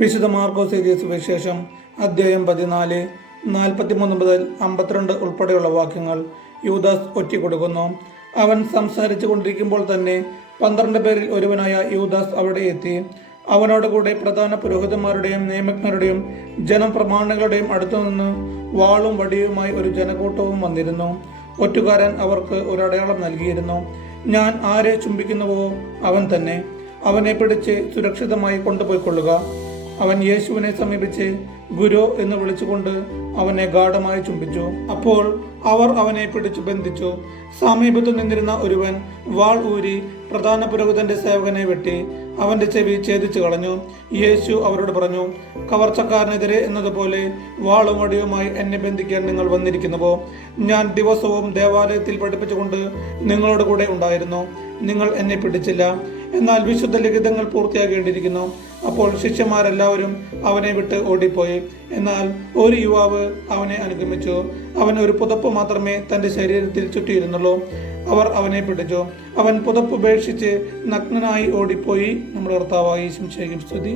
വിശുദ്ധ മാർക്കോസ് എഴുതിയ സുവിശേഷം അധ്യായം പതിനാല് നാൽപ്പത്തിമൂന്ന് മുതൽ അമ്പത്തിരണ്ട് ഉൾപ്പെടെയുള്ള വാക്യങ്ങൾ യൂദാസ് ഒറ്റിക്കൊടുക്കുന്നു. അവൻ സംസാരിച്ചു കൊണ്ടിരിക്കുമ്പോൾ തന്നെ പന്ത്രണ്ട് പേരിൽ ഒരുവനായ യൂദാസ് അവിടെ എത്തി. അവനോട് കൂടെ പ്രധാന പുരോഹിതന്മാരുടെയും നിയമജ്ഞരുടെയും ജനപ്രമാണികളുടെയും അടുത്തു നിന്ന് വാളും വടിയുമായി ഒരു ജനക്കൂട്ടവും വന്നിരുന്നു. ഒറ്റുകാരൻ അവർക്ക് ഒരു അടയാളം നൽകിയിരുന്നു. ഞാൻ ആരെ ചുംബിക്കുന്നുവോ അവൻ തന്നെ. അവനെ പിടിച്ച് സുരക്ഷിതമായി കൊണ്ടുപോയിക്കൊള്ളുക. അവൻ യേശുവിനെ സമീപിച്ച് ഗുരു എന്ന് വിളിച്ചുകൊണ്ട് അവനെ ഗാഠമായി ചുംബിച്ചു. അപ്പോൾ അവർ അവനെ പിടിച്ചു ബന്ധിച്ചു. സമീപത്തു നിന്നിരുന്ന ഒരുവൻ വാൾ ഊരി പ്രധാന പുരോഹിതന്റെ സേവകനെ വെട്ടി അവന്റെ ചെവി ഛേദിച്ചു കളഞ്ഞു. യേശു അവരോട് പറഞ്ഞു കവർച്ചക്കാരനെതിരെ എന്നതുപോലെ വാളും അടിയുമായി എന്നെ ബന്ധിക്കാൻ നിങ്ങൾ വന്നിരിക്കുന്നുവോ? ഞാൻ ദിവസവും ദേവാലയത്തിൽ പഠിപ്പിച്ചുകൊണ്ട് നിങ്ങളോട് കൂടെ ഉണ്ടായിരുന്നു. നിങ്ങൾ എന്നെ പിടിച്ചില്ല. എന്നാൽ വിശുദ്ധ ലിഖിതങ്ങൾ പൂർത്തിയാകേണ്ടിയിരിക്കുന്നു. അപ്പോൾ ശിഷ്യന്മാരെല്ലാവരും അവനെ വിട്ട് ഓടിപ്പോയി. എന്നാൽ ഒരു യുവാവ് അവനെ അനുഗമിച്ചു. അവൻ ഒരു പുതപ്പ് മാത്രമേ തന്റെ ശരീരത്തിൽ ചുറ്റിയിരുന്നുള്ളൂ. അവർ അവനെ പിടിച്ചു. അവൻ പുതപ്പ് ഉപേക്ഷിച്ച് നഗ്നനായി ഓടിപ്പോയി. നമ്മുടെ കർത്താവായി ശംശേഖിം സ്തുതി.